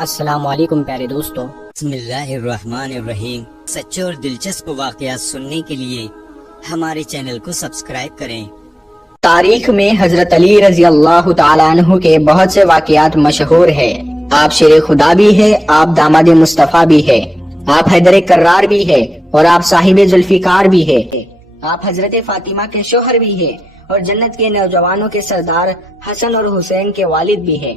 السلام علیکم پیارے دوستو۔ بسم اللہ الرحمن الرحیم۔ سچے اور دلچسپ واقعات سننے کے لیے ہمارے چینل کو سبسکرائب کریں۔ تاریخ میں حضرت علی رضی اللہ تعالیٰ عنہ کے بہت سے واقعات مشہور ہیں۔ آپ شیر خدا بھی ہے، آپ داماد مصطفیٰ بھی ہے، آپ حیدر کرار بھی ہے، اور آپ صاحب ذوالفقار بھی ہے۔ آپ حضرت فاطمہ کے شوہر بھی ہے، اور جنت کے نوجوانوں کے سردار حسن اور حسین کے والد بھی ہے۔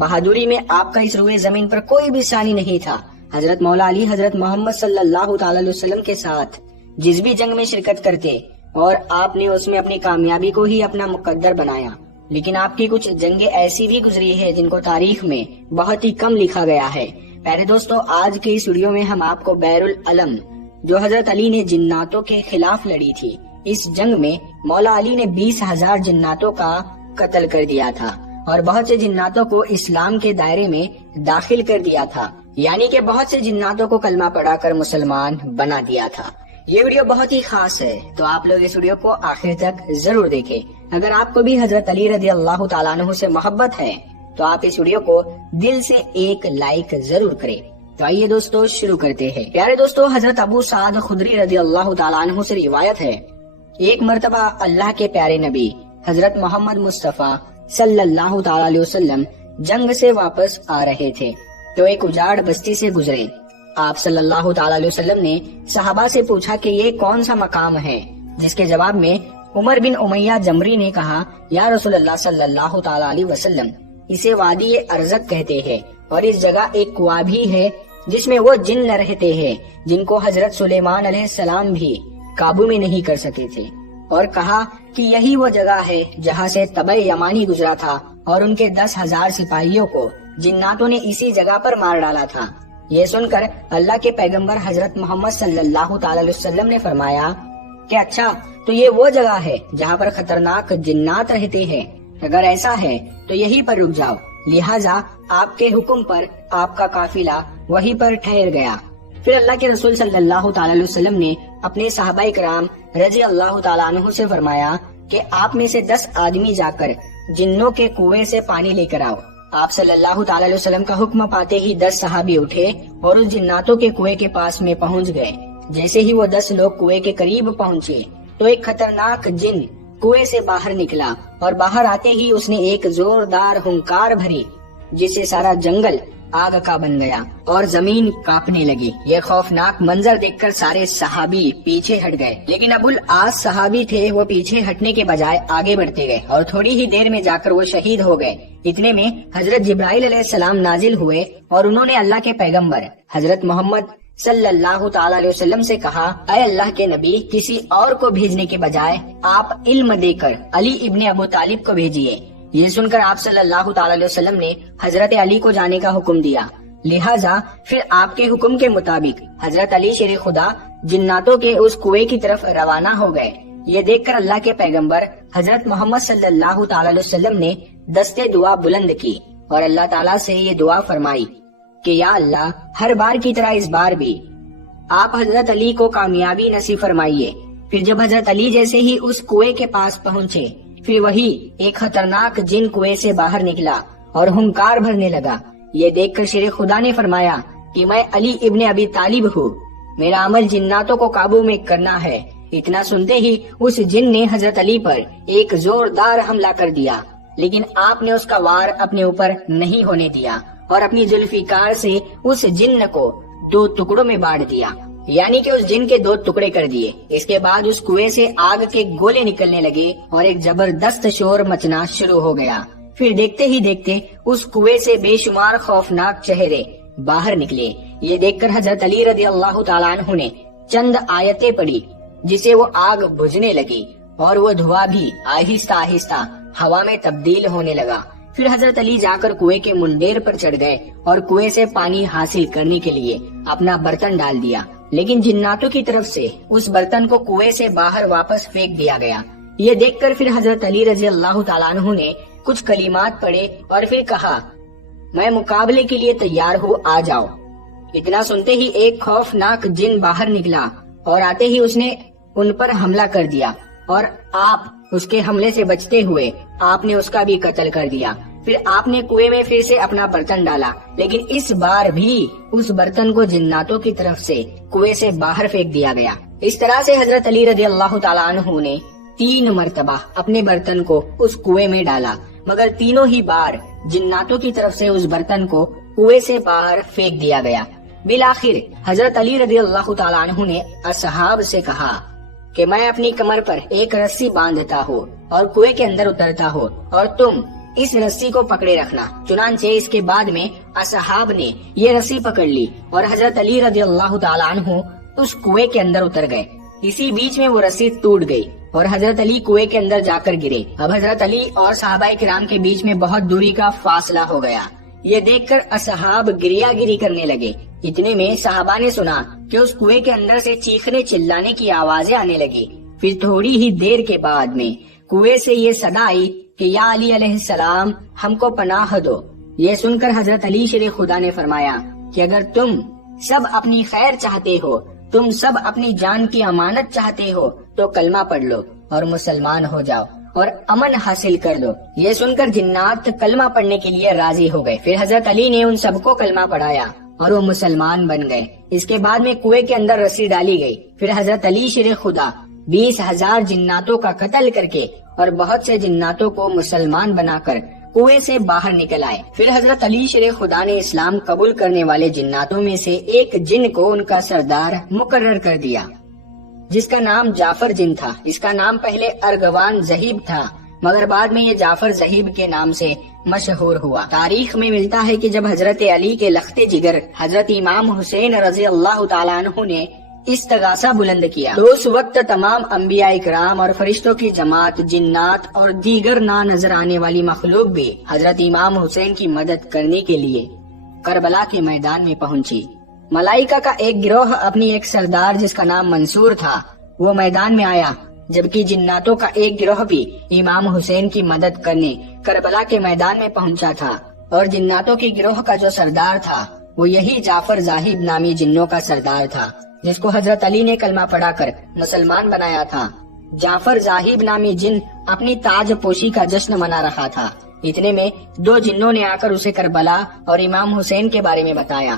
بہادری میں آپ کا اس روئے زمین پر کوئی بھی ثانی نہیں تھا۔ حضرت مولا علی حضرت محمد صلی اللہ تعالی علیہ وسلم کے ساتھ جس بھی جنگ میں شرکت کرتے اور آپ نے اس میں اپنی کامیابی کو ہی اپنا مقدر بنایا، لیکن آپ کی کچھ جنگیں ایسی بھی گزری ہے جن کو تاریخ میں بہت ہی کم لکھا گیا ہے۔ پیارے دوستو، آج کے اس ویڈیو میں ہم آپ کو بیر العلم، جو حضرت علی نے جناتوں کے خلاف لڑی تھی، اس جنگ میں مولا علی نے 20,000 جناتوں کا قتل کر دیا تھا اور بہت سے جناتوں کو اسلام کے دائرے میں داخل کر دیا تھا، یعنی کہ بہت سے جناتوں کو کلمہ پڑھا کر مسلمان بنا دیا تھا۔ یہ ویڈیو بہت ہی خاص ہے، تو آپ لوگ اس ویڈیو کو آخر تک ضرور دیکھیں۔ اگر آپ کو بھی حضرت علی رضی اللہ تعالیٰ عنہ سے محبت ہے تو آپ اس ویڈیو کو دل سے ایک لائک ضرور کریں۔ تو آئیے دوستو شروع کرتے ہیں۔ پیارے دوستو، حضرت ابو سعد خدری رضی اللہ تعالیٰ عنہ سے روایت ہے، ایک مرتبہ اللہ کے پیارے نبی حضرت محمد مصطفیٰ صلی اللہ تعالی علیہ وسلم جنگ سے واپس آ رہے تھے تو ایک اجاڑ بستی سے گزرے۔ آپ صلی اللہ تعالی علیہ وسلم نے صحابہ سے پوچھا کہ یہ کون سا مقام ہے، جس کے جواب میں عمر بن امیہ جمری نے کہا، یا رسول اللہ صلی اللہ تعالی علیہ وسلم، اسے وادی ارزق کہتے ہیں، اور اس جگہ ایک کنواں بھی ہے جس میں وہ جن نہ رہتے ہیں جن کو حضرت سلیمان علیہ السلام بھی قابو میں نہیں کر سکے تھے، اور کہا کہ یہی وہ جگہ ہے جہاں سے تبع یمانی گزرا تھا اور ان کے 10,000 سپاہیوں کو جناتوں نے اسی جگہ پر مار ڈالا تھا۔ یہ سن کر اللہ کے پیغمبر حضرت محمد صلی اللہ تعالی علیہ وسلم نے فرمایا کہ اچھا، تو یہ وہ جگہ ہے جہاں پر خطرناک جنات رہتے ہیں، اگر ایسا ہے تو یہی پر رک جاؤ۔ لہٰذا آپ کے حکم پر آپ کا قافلہ وہیں پر ٹھہر گیا۔ پھر اللہ کے رسول صلی اللہ تعالی علیہ وسلم نے اپنے صحابہ کرام رضی اللہ تعالیٰ عنہ سے فرمایا کہ آپ میں سے 10 آدمی جا کر جنوں کے کنویں سے پانی لے کر آؤ۔ آپ صلی اللہ تعالی علیہ وسلم کا حکم پاتے ہی 10 صحابی اٹھے اور اس جناتوں کے کنویں کے پاس میں پہنچ گئے۔ جیسے ہی وہ 10 لوگ کنویں کے قریب پہنچے تو ایک خطرناک جن کنویں سے باہر نکلا، اور باہر آتے ہی اس نے ایک زوردار ہنکار بھری جس سے سارا جنگل آگ کا بن گیا اور زمین کانپنے لگی۔ یہ خوفناک منظر دیکھ کر سارے صحابی پیچھے ہٹ گئے، لیکن ابو العاص صحابی تھے، وہ پیچھے ہٹنے کے بجائے آگے بڑھتے گئے اور تھوڑی ہی دیر میں جا کر وہ شہید ہو گئے۔ اتنے میں حضرت جبرائیل علیہ السلام نازل ہوئے اور انہوں نے اللہ کے پیغمبر حضرت محمد صلی اللہ تعالی علیہ وسلم سے کہا، اے اللہ کے نبی، کسی اور کو بھیجنے کے بجائے آپ علم دے کر علی ابن ابو طالب کو بھیجیے۔ یہ سن کر آپ صلی اللہ تعالی علیہ وسلم نے حضرت علی کو جانے کا حکم دیا۔ لہٰذا پھر آپ کے حکم کے مطابق حضرت علی شیر خدا جناتوں کے اس کنویں کی طرف روانہ ہو گئے۔ یہ دیکھ کر اللہ کے پیغمبر حضرت محمد صلی اللہ تعالی علیہ وسلم نے دستے دعا بلند کی اور اللہ تعالیٰ سے یہ دعا فرمائی کہ یا اللہ، ہر بار کی طرح اس بار بھی آپ حضرت علی کو کامیابی نصیب فرمائیے۔ پھر جب حضرت علی جیسے ہی اس کنویں کے پاس پہنچے، پھر وہی ایک خطرناک جن کنویں سے باہر نکلا اور ہنکار بھرنے لگا۔ یہ دیکھ کر شیر خدا نے فرمایا کہ میں علی ابن ابی طالب ہوں، میرا عمل جناتوں کو قابو میں کرنا ہے۔ اتنا سنتے ہی اس جن نے حضرت علی پر ایک زوردار حملہ کر دیا، لیکن آپ نے اس کا وار اپنے اوپر نہیں ہونے دیا اور اپنی ذوالفقار سے اس جن کو 2 ٹکڑوں میں بانٹ دیا، یعنی کہ اس جن کے 2 ٹکڑے کر دیے۔ اس کے بعد اس کنویں سے آگ کے گولے نکلنے لگے اور ایک زبردست شور مچنا شروع ہو گیا۔ پھر دیکھتے ہی دیکھتے اس کنویں سے بے شمار خوفناک چہرے باہر نکلے۔ یہ دیکھ کر حضرت علی رضی اللہ تعالیٰ عنہ نے چند آیتیں پڑھی، جسے وہ آگ بجھنے لگی اور وہ دھواں بھی آہستہ آہستہ ہوا میں تبدیل ہونے لگا۔ پھر حضرت علی جا کر کنویں کے منڈیر پر چڑھ گئے اور کنویں سے پانی حاصل کرنے کے لیے اپنا برتن ڈال دیا، لیکن جناتوں کی طرف سے اس برتن کو کنویں سے باہر واپس پھینک دیا گیا۔ یہ دیکھ کر پھر حضرت علی رضی اللہ تعالیٰ عنہ نے کچھ کلمات پڑھے اور پھر کہا، میں مقابلے کے لیے تیار ہوں، آ جاؤ۔ اتنا سنتے ہی ایک خوفناک جن باہر نکلا اور آتے ہی اس نے ان پر حملہ کر دیا، اور آپ اس کے حملے سے بچتے ہوئے آپ نے اس کا بھی قتل کر دیا۔ پھر آپ نے کنویں میں پھر سے اپنا برتن ڈالا، لیکن اس بار بھی اس برتن کو جناتوں کی طرف سے کنویں سے باہر پھینک دیا گیا۔ اس طرح سے حضرت علی رضی اللہ تعالیٰ عنہ نے 3 مرتبہ اپنے برتن کو اس کنویں میں ڈالا، مگر تینوں ہی بار جناتوں کی طرف سے اس برتن کو کنویں سے باہر پھینک دیا گیا۔ بالآخر حضرت علی رضی اللہ تعالیٰ عنہ نے اصحاب سے کہا کہ میں اپنی کمر پر ایک رسی باندھتا ہوں اور کنویں کے اندر اترتا ہوں اور تم اس رسی کو پکڑے رکھنا۔ چنانچہ اس کے بعد میں اصحاب نے یہ رسی پکڑ لی اور حضرت علی رضی اللہ تعالیٰ عنہ اس کنویں کے اندر اتر گئے۔ اسی بیچ میں وہ رسی ٹوٹ گئی اور حضرت علی کنویں کے اندر جا کر گرے۔ اب حضرت علی اور صحابہ کرام کے بیچ میں بہت دوری کا فاصلہ ہو گیا۔ یہ دیکھ کر اصحاب گریا گری کرنے لگے۔ اتنے میں صحابہ نے سنا کہ اس کنویں کے اندر سے چیخنے چلانے کی آوازیں آنے لگی۔ پھر تھوڑی ہی دیر کے بعد میں کنویں سے یہ صدا آئی کہ یا علی علیہ السلام ہم کو پناہ دو۔ یہ سن کر حضرت علی شیر خدا نے فرمایا کہ اگر تم سب اپنی خیر چاہتے ہو، تم سب اپنی جان کی امانت چاہتے ہو تو کلمہ پڑھ لو اور مسلمان ہو جاؤ اور امن حاصل کر دو۔ یہ سن کر جنات کلمہ پڑھنے کے لیے راضی ہو گئے۔ پھر حضرت علی نے ان سب کو کلمہ پڑھایا اور وہ مسلمان بن گئے۔ اس کے بعد میں کنویں کے اندر رسی ڈالی گئی۔ پھر حضرت علی شیر خدا 20,000 جناتوں کا قتل کر کے اور بہت سے جناتوں کو مسلمان بنا کر کنویں سے باہر نکل آئے۔ پھر حضرت علی شیر خدا نے اسلام قبول کرنے والے جناتوں میں سے ایک جن کو ان کا سردار مقرر کر دیا، جس کا نام جعفر جن تھا۔ اس کا نام پہلے ارغوان زہیب تھا، مگر بعد میں یہ جعفر زہیب کے نام سے مشہور ہوا۔ تاریخ میں ملتا ہے کہ جب حضرت علی کے لخت جگر حضرت امام حسین رضی اللہ تعالیٰ عنہ نے استغاثہ بلند کیا تو اس وقت تمام انبیاء اکرام اور فرشتوں کی جماعت، جنات اور دیگر نا نظر آنے والی مخلوق بھی حضرت امام حسین کی مدد کرنے کے لیے کربلا کے میدان میں پہنچی۔ ملائکہ کا ایک گروہ اپنی ایک سردار جس کا نام منصور تھا وہ میدان میں آیا، جبکہ جناتوں کا ایک گروہ بھی امام حسین کی مدد کرنے کربلا کے میدان میں پہنچا تھا، اور جناتوں کے گروہ کا جو سردار تھا وہ یہی جعفر زاہب نامی جنوں کا سردار تھا، جس کو حضرت علی نے کلمہ پڑھا کر مسلمان بنایا تھا۔ جعفر زاہب نامی جن اپنی تاج پوشی کا جشن منا رہا تھا۔ اتنے میں 2 جنوں نے آ کر اسے کربلا اور امام حسین کے بارے میں بتایا۔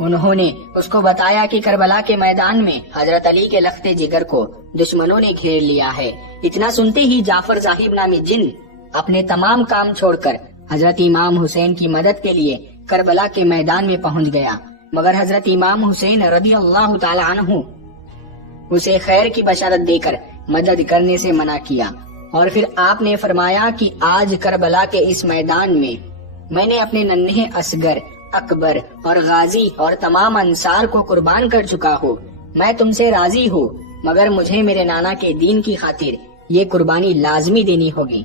انہوں نے اس کو بتایا کہ کربلا کے میدان میں حضرت علی کے لخت جگر کو دشمنوں نے گھیر لیا ہے۔ اتنا سنتے ہی جعفر زاہب نامی جن اپنے تمام کام چھوڑ کر حضرت امام حسین کی مدد کے لیے کربلا کے میدان میں پہنچ گیا، مگر حضرت امام حسین رضی اللہ تعالی عنہ اسے خیر کی بشارت دے کر مدد کرنے سے منع کیا، اور پھر آپ نے فرمایا کہ آج کربلا کے اس میدان میں نے اپنے ننھے اصغر، اکبر اور غازی اور تمام انصار کو قربان کر چکا ہوں۔ میں تم سے راضی ہوں، مگر مجھے میرے نانا کے دین کی خاطر یہ قربانی لازمی دینی ہوگی۔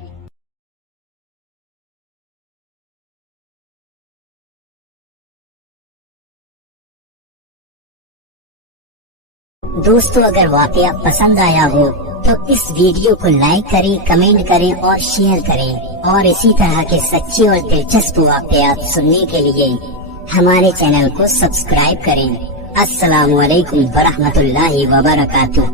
دوستو اگر واقعہ پسند آیا ہو تو اس ویڈیو کو لائک کریں، کمنٹ کریں اور شیئر کریں، اور اسی طرح کے سچے اور دلچسپ واقعات سننے کے لیے ہمارے چینل کو سبسکرائب کریں۔ السلام علیکم ورحمۃ اللہ وبرکاتہ۔